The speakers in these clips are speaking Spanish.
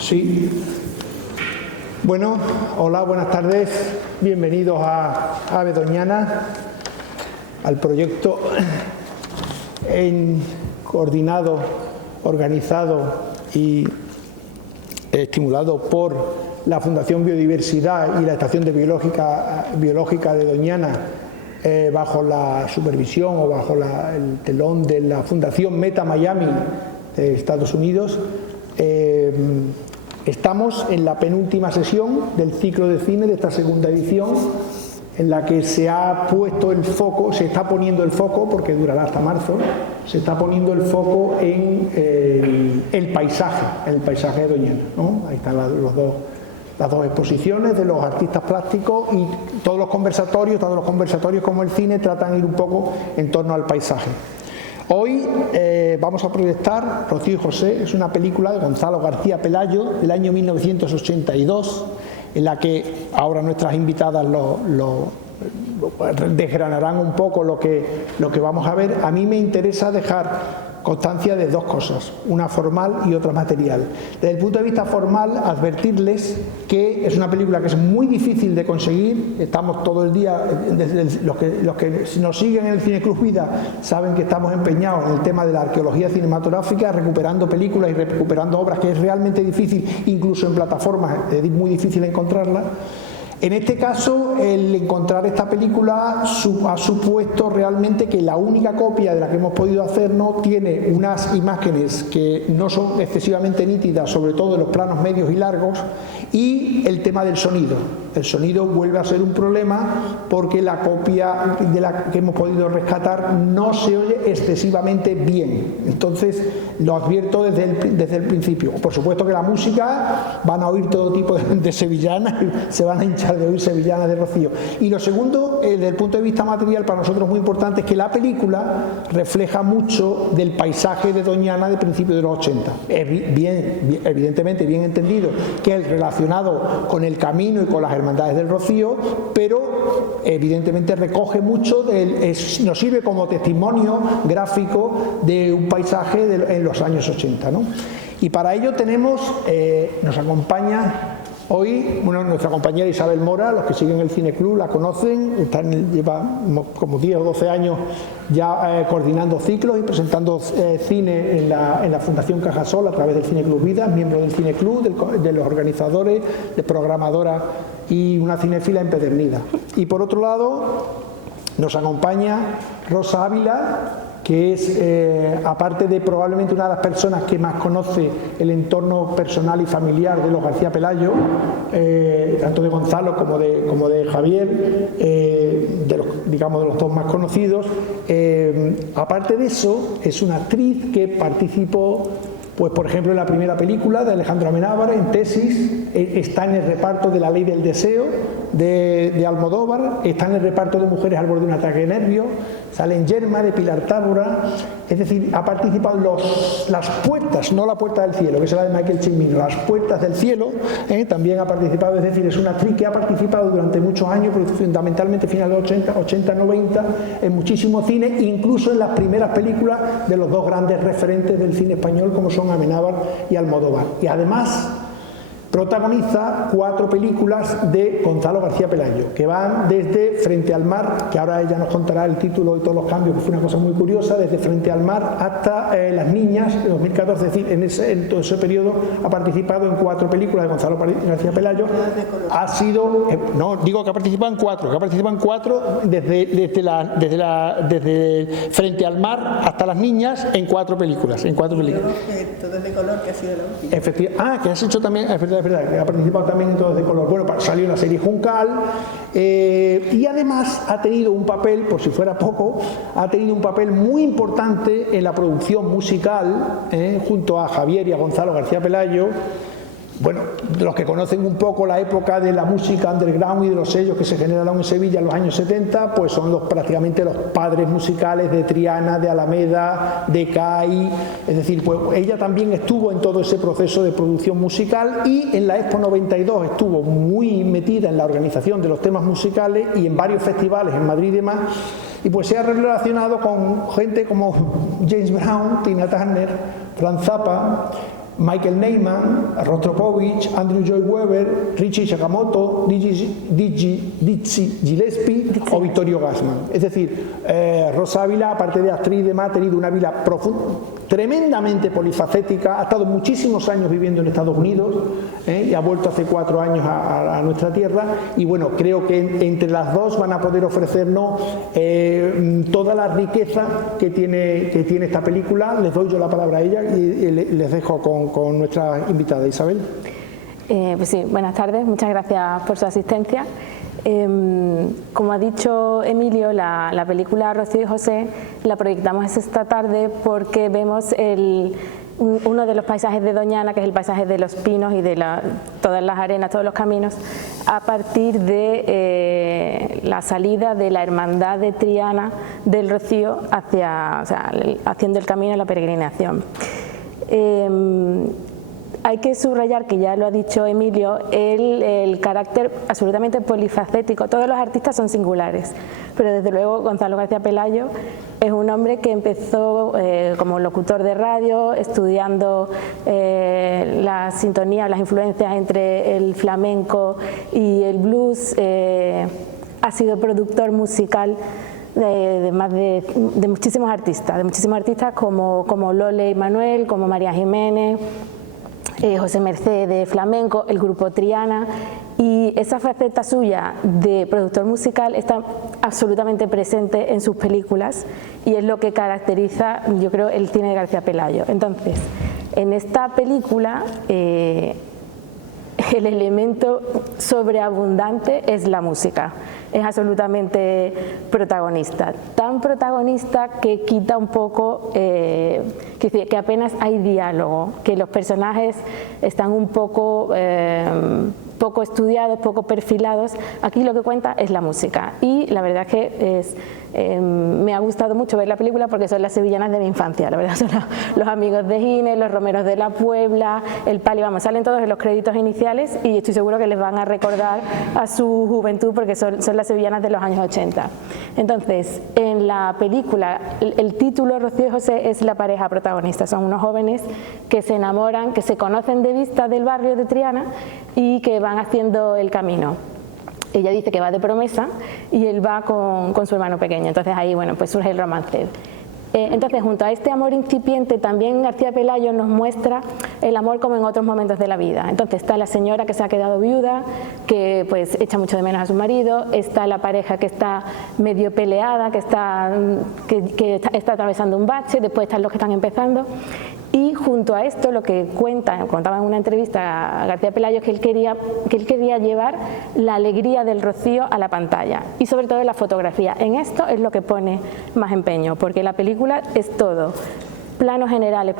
Sí. Bueno, hola, buenas tardes. Bienvenidos a Ave Doñana, al proyecto coordinado, organizado y estimulado por la Fundación Biodiversidad y la Estación Biológica de Doñana, bajo la supervisión o bajo el telón de la Fundación Meta Miami de Estados Unidos. Estamos en la penúltima sesión del ciclo de cine de esta segunda edición, en la que se ha puesto el foco, se está poniendo el foco, porque durará hasta marzo, se está poniendo el foco en el paisaje de Doñana, ¿no? Ahí están las dos exposiciones de los artistas plásticos, y todos los conversatorios como el cine tratan de ir un poco en torno al paisaje. Hoy vamos a proyectar Rocío y José. Es una película de Gonzalo García Pelayo del año 1982, en la que ahora nuestras invitadas desgranarán un poco lo que vamos a ver. A mí me interesa dejar constancia de dos cosas, una formal y otra material. Desde el punto de vista formal, advertirles que es una película que es muy difícil de conseguir. Estamos todo el día, los que nos siguen en el Cineclub Vida saben que estamos empeñados en el tema de la arqueología cinematográfica, recuperando películas y recuperando obras, que es realmente difícil, incluso en plataformas es muy difícil encontrarlas. En este caso, el encontrar esta película ha supuesto realmente que la única copia de la que hemos podido hacernos tiene unas imágenes que no son excesivamente nítidas, sobre todo en los planos medios y largos, y el tema del sonido. El sonido vuelve a ser un problema porque la copia de la que hemos podido rescatar no se oye excesivamente bien. Entonces, lo advierto desde el principio. Por supuesto que la música, van a oír todo tipo de sevillanas, se van a hinchar de oír sevillanas de Rocío. Y lo segundo, desde el punto de vista material, para nosotros muy importante, es que la película refleja mucho del paisaje de Doñana de principios de los 80. Evidentemente bien entendido que es relacionado con el camino y con las hermandades del Rocío, pero evidentemente recoge mucho, nos sirve como testimonio gráfico de un paisaje en los años 80, ¿no? Y para ello nos acompaña hoy nuestra compañera Isabel Mora. Los que siguen el Cineclub la conocen, lleva como 10 o 12 años ya coordinando ciclos y presentando cine en la Fundación Cajasol a través del Cineclub Vida, miembro del Cineclub, de los organizadores, de programadora y una cinéfila empedernida. Y por otro lado nos acompaña Rosa Ávila, que es, aparte de probablemente una de las personas que más conoce el entorno personal y familiar de los García Pelayo, tanto de Gonzalo como de Javier, de los dos más conocidos. Aparte de eso, es una actriz que participó, pues por ejemplo, en la primera película de Alejandro Amenábar, en Tesis, está en el reparto de La Ley del Deseo de Almodóvar, está en el reparto de Mujeres al borde de un ataque de nervios, sale en Yerma de Pilar Tábora. Es decir, ha participado en las puertas, no la puerta del cielo, que es la de Michael Cimino, las puertas del cielo, también ha participado. Es decir, es una actriz que ha participado durante muchos años, fundamentalmente finales de 80-90, en muchísimo cine, incluso en las primeras películas de los dos grandes referentes del cine español, como son Amenábar y Almodóvar. Y además protagoniza 4 películas de Gonzalo García Pelayo, que van desde Frente al Mar, que ahora ella nos contará el título y todos los cambios, que fue una cosa muy curiosa, desde Frente al Mar hasta Las Niñas, de 2014. Es decir, en todo ese periodo ha participado en 4 películas de Gonzalo García Pelayo. Ha sido, no, digo que ha participado en 4, desde Frente al Mar hasta Las Niñas, en 4 películas. Todo es de color, que ha sido la última. Efectivamente. Que has hecho también, es verdad, que ha participado también en Todos de Color. Bueno, salió en la serie Juncal, y además ha tenido un papel, por si fuera poco, ha tenido un papel muy importante en la producción musical, junto a Javier y a Gonzalo García Pelayo. Bueno, los que conocen un poco la época de la música underground y de los sellos que se generaron en Sevilla en los años 70, pues son prácticamente los padres musicales de Triana, de Alameda, de CAI. Es decir, pues ella también estuvo en todo ese proceso de producción musical, y en la Expo 92 estuvo muy metida en la organización de los temas musicales y en varios festivales en Madrid y demás. Y pues se ha relacionado con gente como James Brown, Tina Turner, Frank Zappa, Michael Nyman, Rostropovich, Andrew Lloyd Webber, Richie Sakamoto, Dizzy Gillespie o Vittorio Gassman. Es decir, Rosa Ávila, aparte de actriz y demás, ha tenido una vida tremendamente polifacética, ha estado muchísimos años viviendo en Estados Unidos y ha vuelto hace 4 años a nuestra tierra, y bueno, creo que entre las dos van a poder ofrecernos toda la riqueza que tiene esta película. Les doy yo la palabra a ella y les dejo con nuestra invitada Isabel. Pues sí, buenas tardes, muchas gracias por su asistencia. Como ha dicho Emilio, la película Rocío y José la proyectamos esta tarde porque vemos uno de los paisajes de Doñana, que es el paisaje de los pinos y de todas las arenas, todos los caminos, a partir de la salida de la hermandad de Triana del Rocío haciendo el camino a la peregrinación. Hay que subrayar, que ya lo ha dicho Emilio, el carácter absolutamente polifacético. Todos los artistas son singulares, pero desde luego Gonzalo García Pelayo es un hombre que empezó como locutor de radio, estudiando la sintonía, las influencias entre el flamenco y el blues. Ha sido productor musical de muchísimos artistas como Lole y Manuel, como María Jiménez, José Merced de flamenco, el grupo Triana, y esa faceta suya de productor musical está absolutamente presente en sus películas y es lo que caracteriza, yo creo, el cine de García Pelayo. Entonces, en esta película el elemento sobreabundante es la música. Es absolutamente protagonista, tan protagonista que quita un poco, que apenas hay diálogo, que los personajes están un poco estudiados, poco perfilados. Aquí lo que cuenta es la música, y la verdad es que me ha gustado mucho ver la película porque son las sevillanas de mi infancia, la verdad, son los amigos de Gines, los romeros de la Puebla, el Pali, vamos, salen todos en los créditos iniciales y estoy seguro que les van a recordar a su juventud porque son las sevillanas de los años 80. Entonces, en la película, el título Rocío y José es la pareja protagonista, son unos jóvenes que se enamoran, que se conocen de vista del barrio de Triana y que van haciendo el camino. Ella dice que va de promesa y él va con su hermano pequeño, entonces ahí, bueno, pues surge el romance. Entonces, junto a este amor incipiente, también García Pelayo nos muestra el amor como en otros momentos de la vida. Entonces está la señora que se ha quedado viuda, que pues echa mucho de menos a su marido, está la pareja que está medio peleada, que está atravesando un bache, después están los que están empezando. Y junto a esto, lo que contaba en una entrevista a García Pelayo, es que él quería llevar la alegría del Rocío a la pantalla y sobre todo en la fotografía. En esto es lo que pone más empeño, porque la película es todo planos generales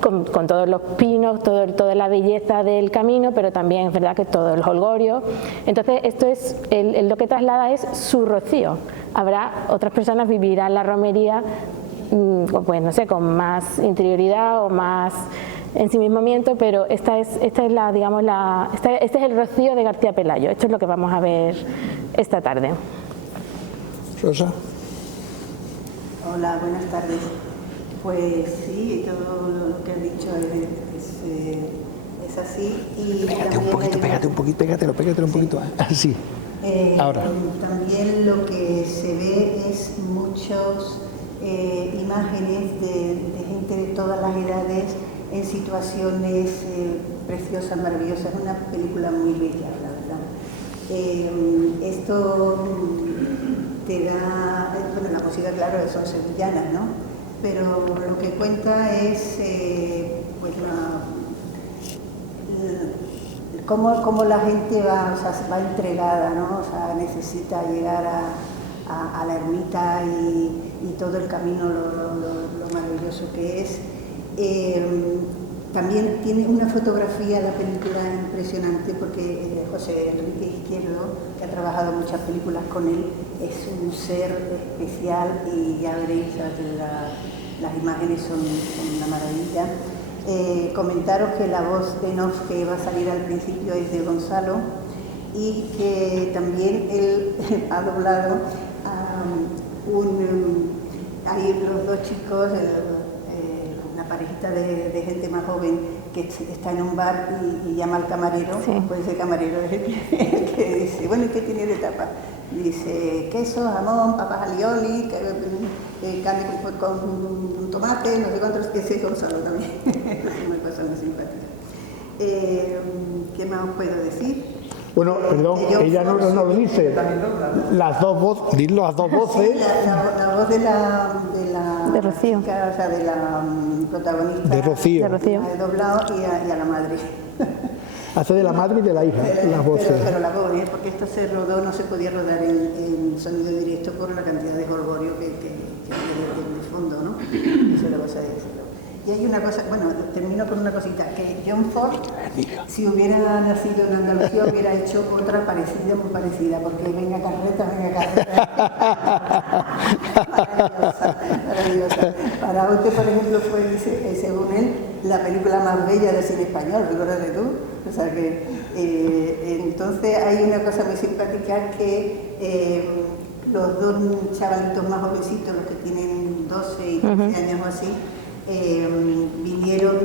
con todos los pinos, toda la belleza del camino, pero también es verdad que todo el jolgorio. Entonces esto es lo que traslada es su Rocío. Habrá otras personas vivirán la romería, pues no sé, con más interioridad o más ensimismamiento, pero este es el Rocío de García Pelayo. Esto es lo que vamos a ver esta tarde. Rosa. Hola, buenas tardes. Pues sí, todo lo que has dicho es así. Y Pégatelo un poquito. Así. Ahora. También lo que se ve es muchas imágenes de gente de todas las edades en situaciones preciosas, maravillosas. Es una película muy bella, la verdad. Esto te da, bueno, la música, claro, son sevillanas, ¿no? Pero lo que cuenta es pues cómo la gente va entregada, ¿no? O sea, necesita llegar a la ermita y todo el camino, lo maravilloso que es. También tiene una fotografía la película impresionante porque José Enrique Izquierdo, que ha trabajado muchas películas con él, es un ser especial y ya veréis, las imágenes son una maravilla. Comentaros que la voz de Noz que va a salir al principio es de Gonzalo y que también él ha doblado a los dos chicos, una parejita de gente más joven que está en un bar y llama al camarero, Sí. pues el camarero es el que dice, bueno, ¿y qué tiene de tapa? Dice queso, jamón, papas alioli, carne con tomate, no sé cuántos, que ese es Gonzalo también. Es una cosa muy simpática. ¿Qué más os puedo decir? Bueno, perdón, ella no lo dice. Las dos voces, dilo las dos voces. Sí, la voz De Rocío. chica, o sea, de la protagonista. De Rocío. De Rocío. La he doblado y a la madre. Hace de la madre y de la hija, las voces. Pero la voz, porque esto se rodó, no se podía rodar en sonido directo por la cantidad de jolgorio que hay de fondo, ¿no? Eso es la cosa de decirlo. Y hay una cosa, bueno, termino con una cosita, que John Ford, si hubiera nacido en Andalucía, hubiera hecho otra parecida, muy parecida, porque venga carreta. Maravillosa. Para usted, por ejemplo, fue, según él, la película más bella del cine español, recuérdate tú. O sea que, entonces hay una cosa muy simpática que los dos chavalitos más jovencitos, los que tienen 12 y 13 años o así, vinieron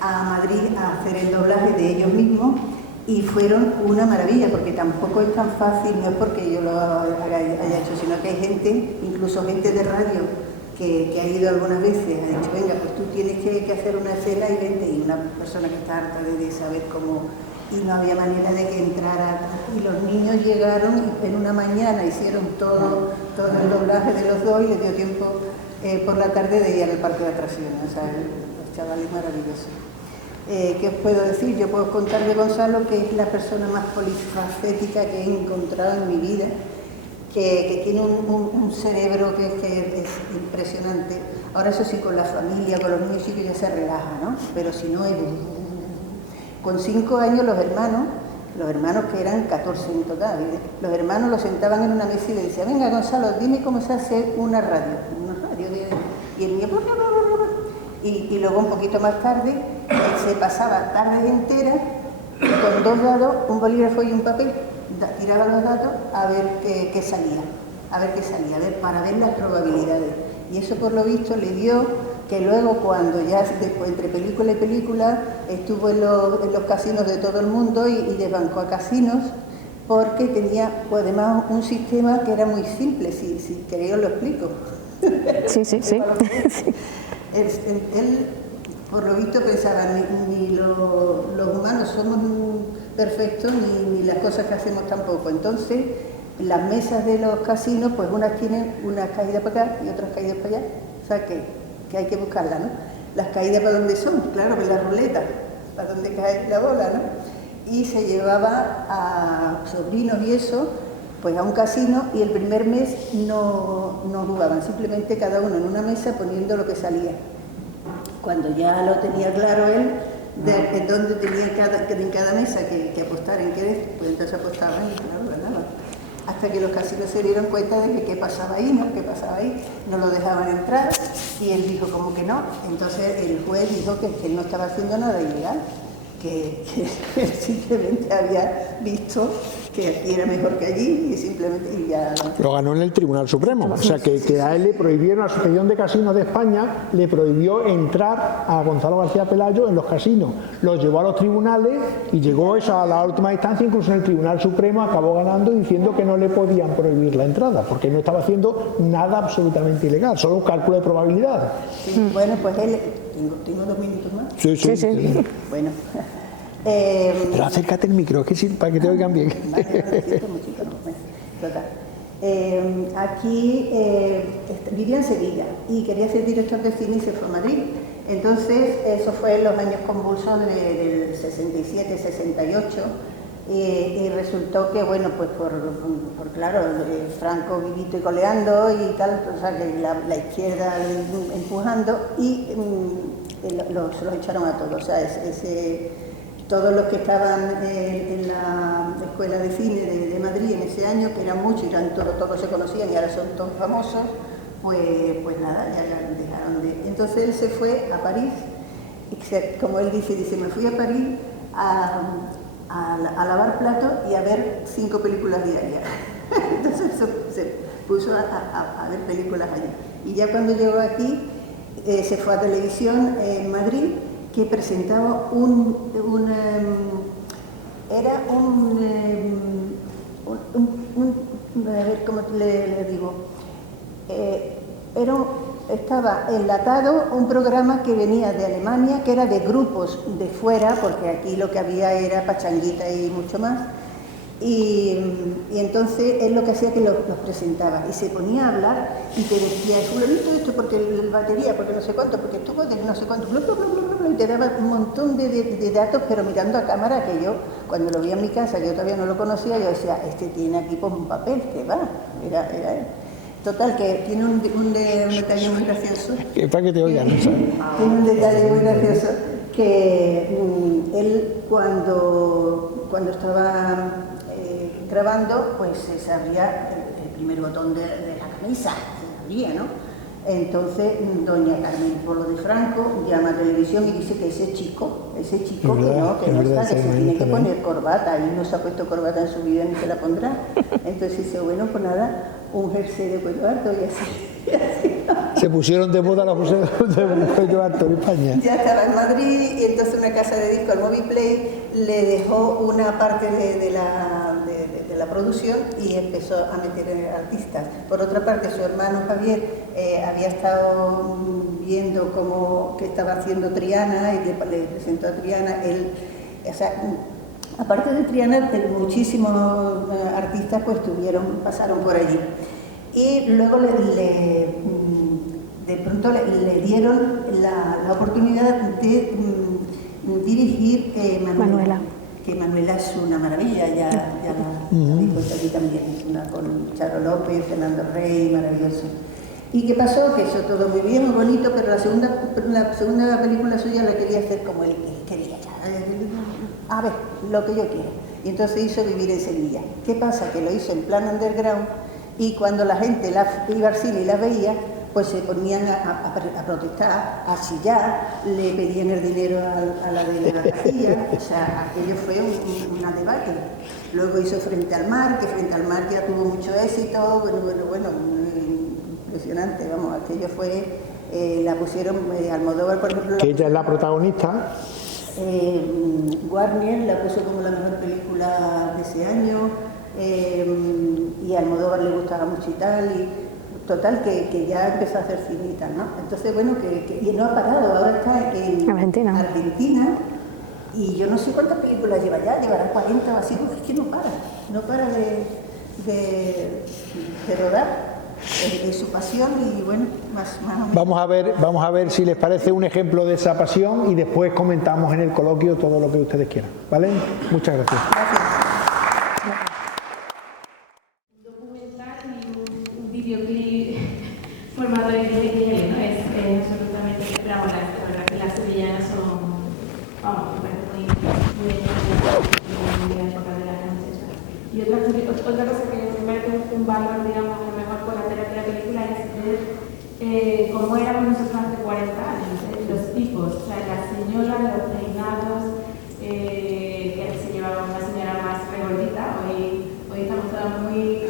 a Madrid a hacer el doblaje de ellos mismos y fueron una maravilla, porque tampoco es tan fácil, no es porque yo lo haya hecho, sino que hay gente, incluso gente de radio, que ha ido algunas veces, ha dicho, venga, pues tú tienes que hacer una escena y vente, y una persona que está harta de saber cómo, y no había manera de que entrara, y los niños llegaron y en una mañana hicieron todo el doblaje de los dos y les dio tiempo por la tarde de ir al parque de atracciones, o sea, los chavales maravillosos. ¿Qué os puedo decir? Yo puedo contar de Gonzalo, que es la persona más polifacética que he encontrado en mi vida, que tiene un cerebro que es impresionante. Ahora eso sí, con la familia, con los niños sí que ya se relaja, ¿no? Pero si no, con 5 años los hermanos que eran 14 en total, los hermanos lo sentaban en una mesa y le decían, venga Gonzalo, dime cómo se hace una radio. Y el niño, y luego un poquito más tarde, él se pasaba tardes enteras con 2 dados, un bolígrafo y un papel, tiraba los datos a ver qué salía, para ver las probabilidades. Y eso por lo visto le dio que luego cuando ya después entre película y película estuvo en los casinos de todo el mundo y desbancó a casinos porque tenía pues, además un sistema que era muy simple, si queréis os lo explico. Sí. Él, por lo visto, pensaba, ni los humanos somos perfectos, ni las cosas que hacemos tampoco. Entonces, las mesas de los casinos, pues unas tienen unas caídas para acá y otras caídas para allá. O sea, que hay que buscarlas, ¿no? Las caídas para dónde son, claro, pues la ruleta, para dónde cae la bola, ¿no? Y se llevaba a sobrinos y eso, pues a un casino, y el primer mes no jugaban, simplemente cada uno en una mesa poniendo lo que salía. Cuando ya lo tenía claro él, de dónde tenía en cada mesa que apostar, en qué, pues entonces apostaban y claro, ganaban. Hasta que los casinos se dieron cuenta de que qué pasaba ahí, no lo dejaban entrar, y él dijo como que no. Entonces el juez dijo que él no estaba haciendo nada ilegal, que él simplemente había visto que aquí era mejor que allí y simplemente y ya lo ganó en el Tribunal Supremo, o sea que a él le prohibieron, a la Asociación de Casinos de España le prohibió entrar a Gonzalo García Pelayo en los casinos, lo llevó a los tribunales y llegó eso a la última instancia, incluso en el Tribunal Supremo acabó ganando diciendo que no le podían prohibir la entrada porque no estaba haciendo nada absolutamente ilegal, solo un cálculo de probabilidad. Sí, bueno, pues él ¿tengo 2 minutos más? Sí. Bueno. Pero acércate el micro, que sí, para que te oigan bien. Aquí vivía en Sevilla y quería ser director de cine y se fue a Madrid. Entonces, eso fue en los años convulsos del 67-68 y resultó que, bueno, pues por claro, Franco vivito y coleando y tal, o sea, que la izquierda empujando y se los echaron a todos, o sea, todos los que estaban en la Escuela de Cine de Madrid en ese año, que eran muchos, todos se conocían y ahora son todos famosos, pues nada, ya dejaron de... Entonces él se fue a París, y como él dice, me fui a París a lavar platos y a ver 5 películas diarias. Entonces se puso a ver películas allí. Y ya cuando llegó aquí, se fue a televisión en Madrid, que presentaba a ver cómo le digo, estaba enlatado un programa que venía de Alemania, que era de grupos de fuera, porque aquí lo que había era pachanguita y mucho más, y entonces él lo que hacía que los presentaba, y se ponía a hablar y te decía, fulanito esto, porque el batería, porque no sé cuánto, porque estuvo de no sé cuánto, bla, bla, bla, bla, bla, y te daba un montón de datos, pero mirando a cámara, que yo, cuando lo vi en mi casa, yo todavía no lo conocía, yo decía, este tiene aquí por un papel, que va, era él. Total, que tiene un detalle muy gracioso. Que para que te oigan, ¿no sabes? Tiene un detalle muy gracioso, que él cuando estaba grabando, pues se abría el primer botón de la camisa, se abría, ¿no? Entonces, doña Carmen Polo de Franco llama a televisión y dice que ese chico que no está, que se tiene que poner corbata, y no se ha puesto corbata en su vida ni se la pondrá. Entonces dice, bueno, pues nada, un jersey de cuello alto y así. Se pusieron de moda los jerseys de cuello alto en España. Ya estaba en Madrid y entonces una casa de discos, el Moviplay, le dejó una parte de la producción y empezó a meter artistas. Por otra parte, su hermano Javier había estado viendo cómo que estaba haciendo Triana y le presentó a Triana. Aparte de Triana, muchísimos artistas pues pasaron por allí. Y luego de pronto le dieron la oportunidad de dirigir Manuela. Que Manuela es una maravilla, ya la vi aquí también, es una con Charo López, Fernando Rey, maravilloso. ¿Y qué pasó? Que eso todo muy bien, muy bonito, pero la segunda película suya la quería hacer como él quería, a ver, lo que yo quiero. Y entonces hizo Vivir en Sevilla. ¿Qué pasa? Que lo hizo en plan underground, y cuando la gente iba al cine y la veía, pues se ponían a protestar, a chillar, le pedían el dinero a la de la taquilla, o sea, aquello fue una debate. Luego hizo Frente al Mar, que Frente al Mar ya tuvo mucho éxito, bueno, impresionante, vamos, aquello fue, la pusieron Almodóvar, por ejemplo. Que ella es la protagonista. Warner la puso como la mejor película de ese año, y a Almodóvar le gustaba mucho y tal, y total que ya empezó a hacer cinitas, ¿no? Entonces, bueno, y no ha parado, ahora está en Argentina, y yo no sé cuántas películas llevará 40 o así, porque es que no para de rodar. De su pasión, y bueno, más o menos. Vamos a ver si les parece un ejemplo de esa pasión, y después comentamos en el coloquio todo lo que ustedes quieran, ¿vale? Muchas gracias. Un documental y un videoclip formato de IGL, ¿no? Es absolutamente esperamos. Las sevillanas son, vamos, muy época de la noche. Y otra cosa que me parece un valor, digamos, a lo mejor colateral de la película es ver cómo éramos nosotros hace 40 años, los tipos, o sea, las señoras, los peinados, que se llevaba una señora más regordita. Hoy estamos todas muy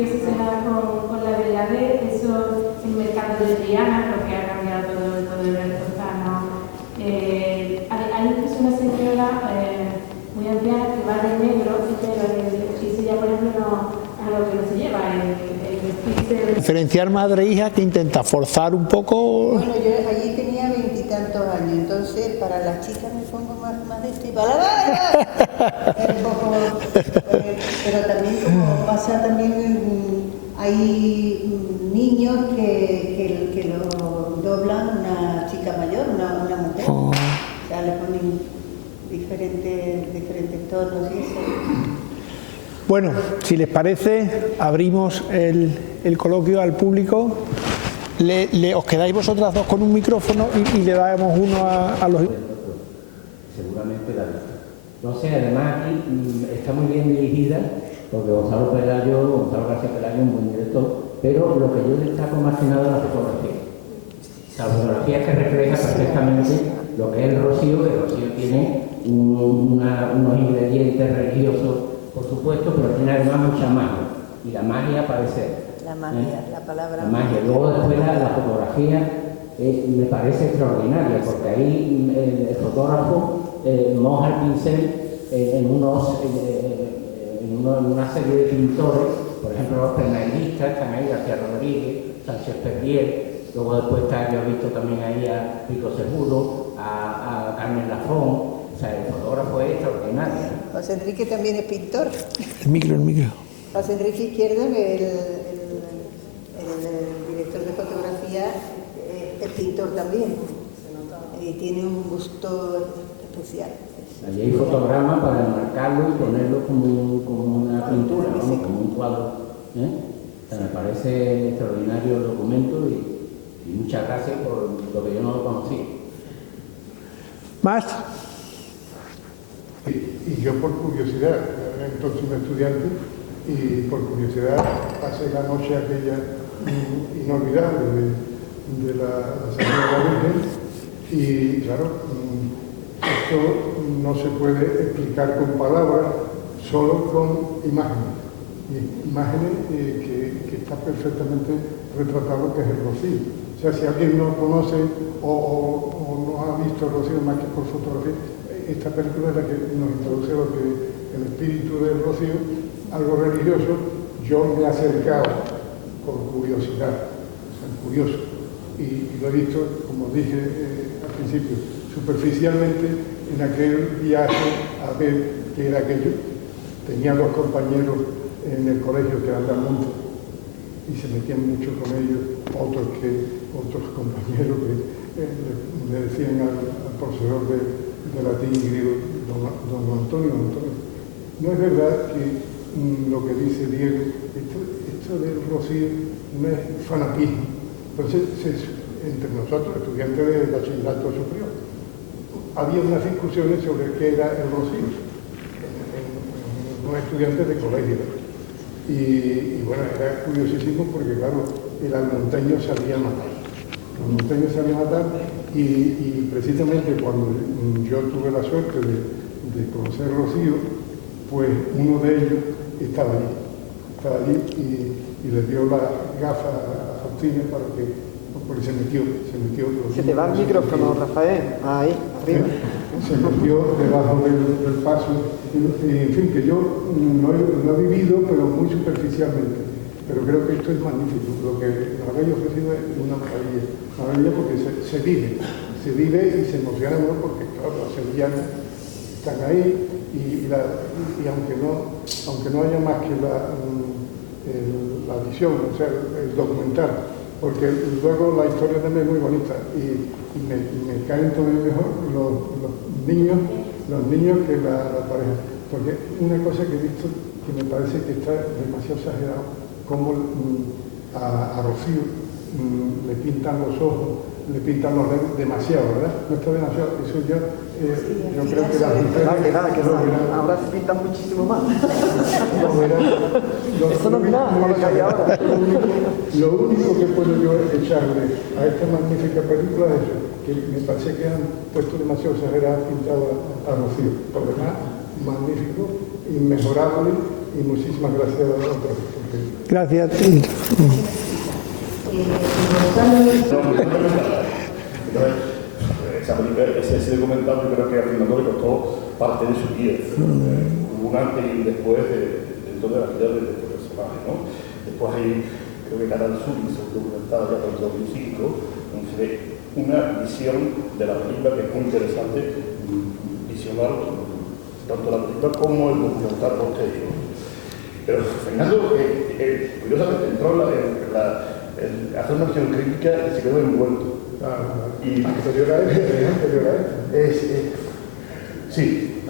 obsesionadas con la delgadez, eso, el mercado de Triana, lo que ha cambiado todo el reportano. Hay incluso una señora muy anciana que va de negro, y si ya, por ejemplo, no a lo que no se lleva, el vestirse. Diferenciar madre e hija, que intenta forzar un poco. Bueno, yo allí tenía 20 y tantos años, entonces para las chicas me pongo más de esto y para la un poco, pero también como pasa también, hay niños que lo doblan una chica mayor, una mujer, o sea, le ponen diferentes tonos y eso. Bueno, si les parece, abrimos el coloquio al público. Os quedáis vosotras dos con un micrófono y le damos uno a los... Seguramente la vista. No sé, además aquí está muy bien dirigida, porque Gonzalo García Pelayo es un buen director, pero lo que yo destaco más que nada es la fotografía. La fotografía que refleja perfectamente lo que es el Rocío, que el Rocío tiene unos ingredientes religiosos, por supuesto, pero tiene además mucha magia, y la magia parece... La magia, la palabra la magia. Luego después la fotografía me parece extraordinaria, porque ahí el fotógrafo moja el pincel en una serie de pintores, por ejemplo los penailistas, están ahí García Rodríguez, Sánchez Perrier, luego después yo he visto también ahí a Pico Seguro, a Carmen Lafón. O sea, el fotógrafo es extraordinario. José Enrique también es pintor. El micro. José Enrique Izquierdo, el director de fotografía, es pintor también. Y tiene un gusto especial. Allí hay fotogramas para enmarcarlo y ponerlo como una pintura, ¿no? Como un cuadro. O sea, me parece extraordinario el documento y muchas gracias por lo que yo no lo conocía. ¿Más? Y yo por curiosidad, era entonces un estudiante, y por curiosidad pasé la noche aquella inolvidable de la Salud de la Virgen, y claro, esto no se puede explicar con palabras, solo con imágenes. Imágenes que está perfectamente retratado, que es el rocío. O sea, si alguien no conoce o no ha visto el rocío más que por fotografía, esta película es la que nos introduce lo que el espíritu del rocío, algo religioso. Yo me he acercado por curiosidad, o sea, curioso, y lo he visto, como dije al principio, superficialmente en aquel viaje a ver qué era aquello. Tenía dos compañeros en el colegio que eran de Almonte y se metían mucho con ellos, otros compañeros que le decían al profesor de latín y griego, don Antonio. No es verdad que lo que dice Diego, esto del rocío no es fanatismo. Entonces, entre nosotros, estudiantes de bachillerato superior, había unas discusiones sobre qué era el rocío, unos estudiantes de colegio. Y bueno, era curiosísimo porque, claro, el almonteño salía a matar. Y precisamente cuando yo tuve la suerte de conocer Rocío, pues uno de ellos estaba allí y le dio la gafa a Faustina para que, porque se metió. Se te va el micrófono, Rafael, ahí, arriba. Se metió debajo del paso, en fin, que yo no he vivido, pero muy superficialmente. Pero creo que esto es magnífico. Lo que nos habéis ofrecido es una maravilla porque se vive y se emociona uno porque, claro, los sevillanos están ahí y aunque no haya más que la visión, o sea, el documental, porque luego la historia también es muy bonita y me caen todavía mejor los niños que la pareja. Porque una cosa que he visto que me parece que está demasiado exagerado, como a Rocío le pintan los ojos, le pintan los dedos demasiado, ¿verdad? No está demasiado, eso ya, yo creo que las mujeres... Ahora se pintan muchísimo más. Eso no es nada, como lo que hay ahora. Lo único que puedo yo echarle a esta magnífica película es eso, que me parece que han puesto demasiado exagerado pintado a Rocío. Por lo demás, magnífico, inmejorable y muchísimas gracias a todos. Gracias. Ese documental yo creo que a Fernando le costó parte de su vida. Hubo un antes y un después dentro de la vida del personaje, ¿no? Después hay, creo que Canal Sur hizo un documental ya por el 2005, donde se ve una visión de la película que es muy interesante, visionar tanto la película como el documental posterior. Pero Fernando, curiosamente, entró en hacer una visión crítica y se quedó envuelto. Y anterior a él, sí.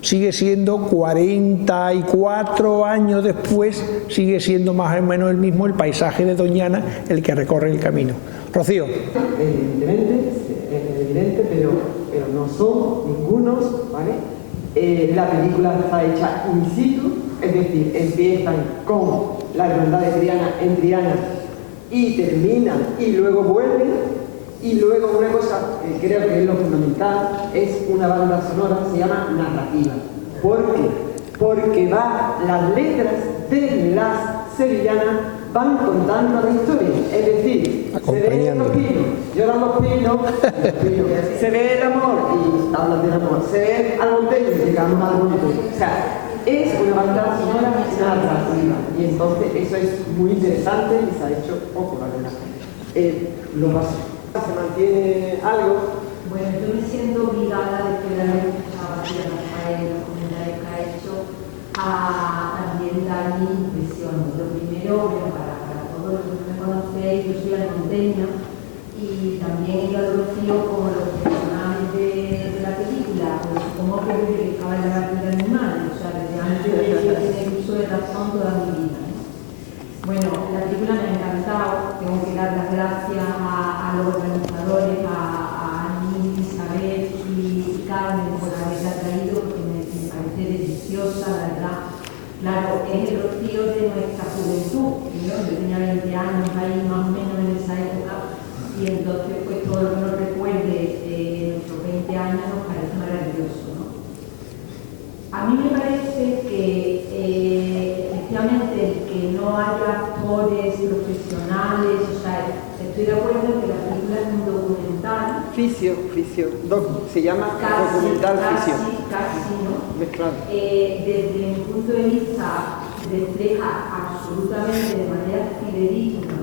Sigue siendo 44 años después, sigue siendo más o menos el mismo el paisaje de Doñana el que recorre el camino. Rocío. Evidentemente, es evidente, pero no son ningunos, ¿vale? La película está hecha in situ, es decir, empiezan con la hermandad de Triana en Triana y terminan y luego vuelven, y luego una cosa que creo que es lo fundamental es una banda sonora, se llama narrativa. ¿Por qué? Porque las letras de las sevillanas van contando la historia, es decir, se ven los pinos, lloran los pinos, se ve el amor y hablan del amor, se ve al monteño y llegamos al monteño. O sea, es una banda sonora narrativa y entonces eso es muy interesante y se ha hecho poco, la verdad. Lo más se mantiene algo. Bueno, yo me siento obligada después de haber escuchado a Rafael los comentarios que ha hecho a también dar mis impresiones. Lo primero, bueno, para todos los que me conocéis, yo soy almonteña y también he ido al Rocío como los personajes de la película, pues supongo que desde que estaba en la batalla animal, o sea, desde antes de tener uso de razón toda mi vida, ¿no? Bueno, la película me ha encantado, tengo que dar las gracias a los organizadores, a Ani, Isabel y Carmen por haberla traído, porque me parece deliciosa, la verdad. Claro, es el Rocío de nuestra juventud, ¿no? Yo tenía 20 años ahí más o menos en esa época y entonces pues todo lo que nos recuerde nuestros 20 años nos parece maravilloso, ¿no? A mí me parece que efectivamente el que no haya actores profesionales, o sea, estoy de acuerdo en que la película es un documental. Se llama documental ficción. Casi, ¿no? Mezclado. Desde mi punto de vista, refleja absolutamente de manera fidedigna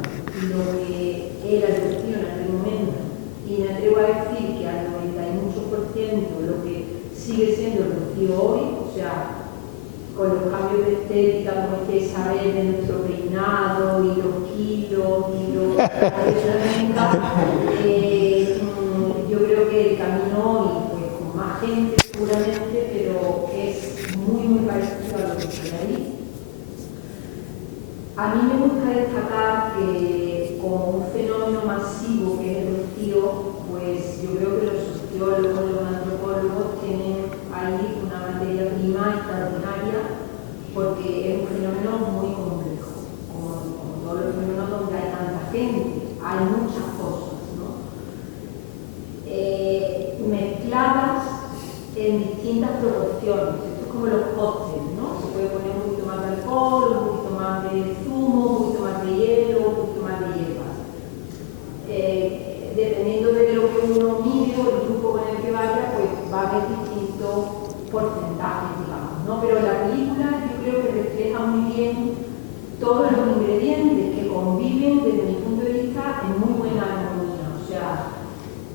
lo que era el Rocío en aquel momento. Y me atrevo a decir que al 98% lo que sigue siendo el Rocío hoy, o sea, con los cambios de estética, como decía Isabel, de nuestro peinado y los kilos y los yo creo que el camino hoy, pues con más gente seguramente, pero es muy parecido a lo que está ahí. A mí me gusta destacar que como un fenómeno masivo que es el Rocío, pues yo creo que los sociólogos, los antropólogos tienen ahí una materia prima extraordinaria porque es un fenómeno muy complejo, como todos los fenómenos donde hay tanta gente, hay muchas cosas, ¿no? Mezcladas en distintas proporciones. Esto es como los cócteles, ¿no? Se puede poner un poquito más de alcohol, un poquito más de zumo, un poquito más de hielo, un poquito más de hierbas. Dependiendo de lo que uno mide o el grupo con el que vaya, pues va a haber distintos porcentajes, digamos, ¿no? Pero la película yo creo que refleja muy bien todos los ingredientes que conviven desde mi punto de vista en muy buena armonía. O sea,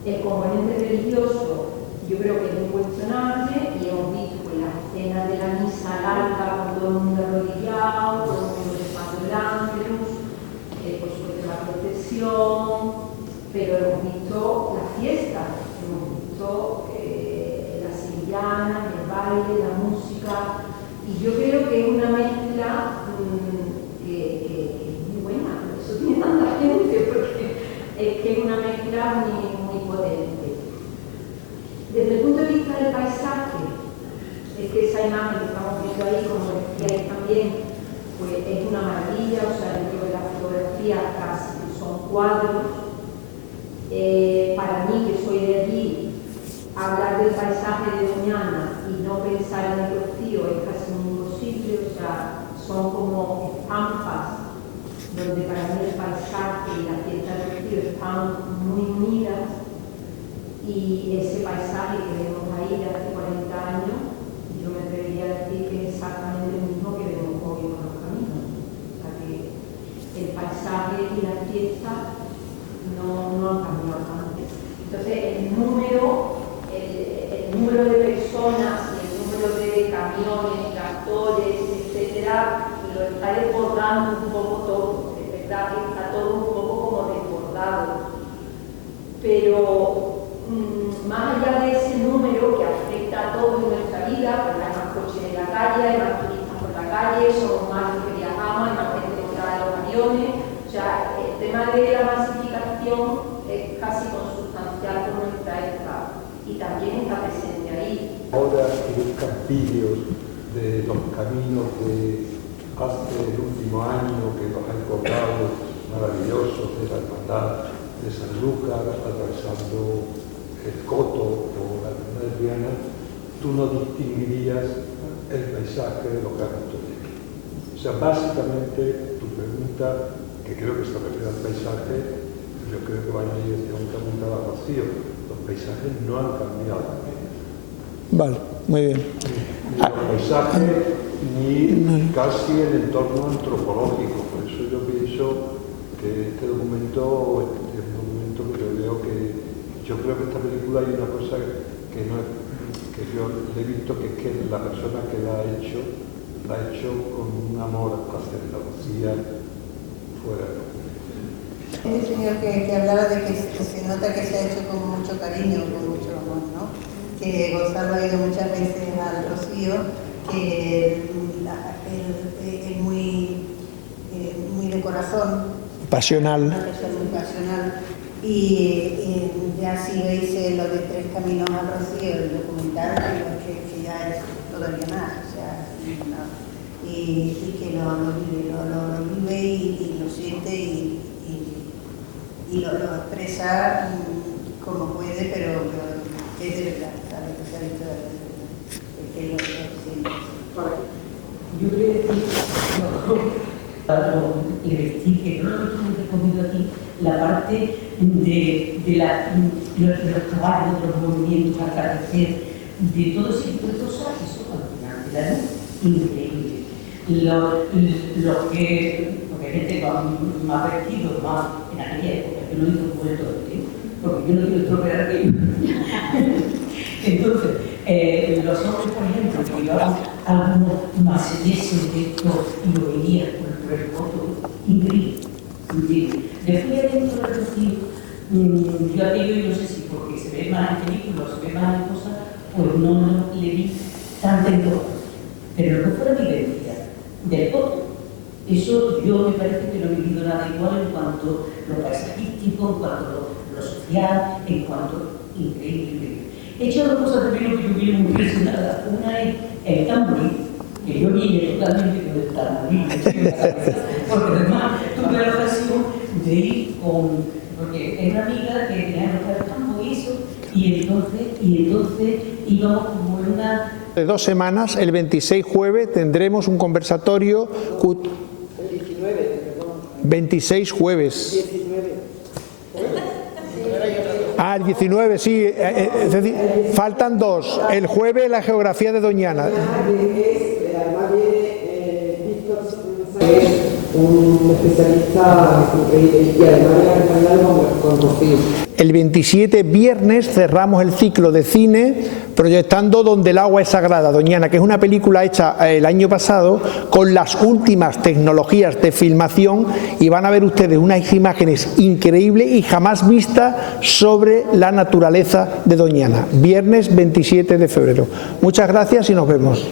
el componente religioso yo creo que es incuestionable y hemos visto pues, las escenas de la misa larga con todo el mundo arrodillado, todo el mundo rezando el ángelus, por supuesto la procesión, pero hemos visto las fiestas, hemos visto las sevillanas, el baile, la música, y yo creo que es una mezcla que es muy buena, por eso tiene tanta gente, porque es que es una mezcla muy potente. Desde el punto de vista del paisaje, es que esa imagen que estamos viendo ahí, como decíais también, pues es una maravilla, o sea, dentro de la fotografía casi son cuadros. Para mí, que soy de allí, hablar del paisaje de Doñana y no pensar en el Rocío es casi imposible, o sea, son como estampas donde para mí el paisaje y la fiesta del Rocío están muy unidas. Y ese paisaje que vemos ahí de hace 40 años, yo me atrevería a decir que es exactamente el mismo que vemos hoy con los caminos. O sea que el paisaje y la fiesta no han cambiado tanto. Entonces el número de personas y el número de camiones, tractores, etcétera, lo está desbordando un poco todo. Es verdad que está todo un poco como desbordado. Pero más allá de ese número que afecta a todos en nuestra vida, pues hay más coches en la calle, hay más turistas por la calle, somos más los que viajamos, hay más gente montada en los aviones, o sea, el tema de la masificación es casi consustancial con nuestra época y también está presente ahí. Ahora que buscan vídeos de los caminos de hace el último año que nos han contado maravillosos de la hermandad de Sanlúcar, atravesando el Coto o la Hermandad de Triana, tú no distinguirías el paisaje de los cantos de aquí. O sea, básicamente tu pregunta que creo que se refiere al paisaje, yo creo que va en la dirección que apuntaba Rocío. Los paisajes no han cambiado. Vale, muy bien. Ni los paisajes, ni casi el entorno antropológico. Por eso yo pienso que este documento es un documento que yo veo que... Yo creo que esta película hay una cosa que no es, que yo he visto, que es que la persona que la ha hecho con un amor hacia Andalucía fuera. El señor que hablaba de que se nota que se ha hecho con mucho cariño, con mucho amor, ¿no? Que Gonzalo ha ido muchas veces al Rocío, que es muy de corazón, Pasional. una persona muy pasional. Y ya si veis lo de Tres Caminos al Rocío, el documental, que ya es todavía más, o sea, y que lo vive y lo siente y lo expresa como puede, pero es de verdad, ¿sabes? O sea, es lo que siente. Yo quería decir que no lo hemos recogido aquí, la parte de los caballos, de los movimientos, atardecer, de todo ese tipo de cosas, eso al final de la luz, increíble. Porque hay gente más vestido, más en aquella época, yo no digo como el todo, porque yo no quiero estropear aquello. Entonces, los hombres, por ejemplo, que llevaban algunos marselleses de esto y lo veían con el remoto, increíble. Después dentro del Rocío, yo aquello, no sé si porque se ve más en películas, se ve más en cosas, pues no le vi tanta importancia. Pero lo que fue la vivencia del foto, eso yo me parece que no he vivido nada igual en cuanto a lo paisajístico, en cuanto a lo social, en cuanto increíble. He hecho dos cosas también que yo vi muy impresionada. Una es el tamborí, que yo vine totalmente con el tamborí, porque además tuve la ocasión de ir porque es una amiga que tenía que el campo y eso, y entonces íbamos como en una... De 2 semanas, el 26 jueves, tendremos un conversatorio. El 19, perdón. 26 jueves. 19. Ah, el 19, sí. Es decir, faltan 2. El jueves, la geografía de Doñana. Además viene Víctor, que es un especialista increíble y además viene acompañado con Rocío. El 27, viernes, cerramos el ciclo de cine proyectando Donde el agua es sagrada, Doñana, que es una película hecha el año pasado con las últimas tecnologías de filmación, y van a ver ustedes unas imágenes increíbles y jamás vistas sobre la naturaleza de Doñana. Viernes 27 de febrero. Muchas gracias y nos vemos.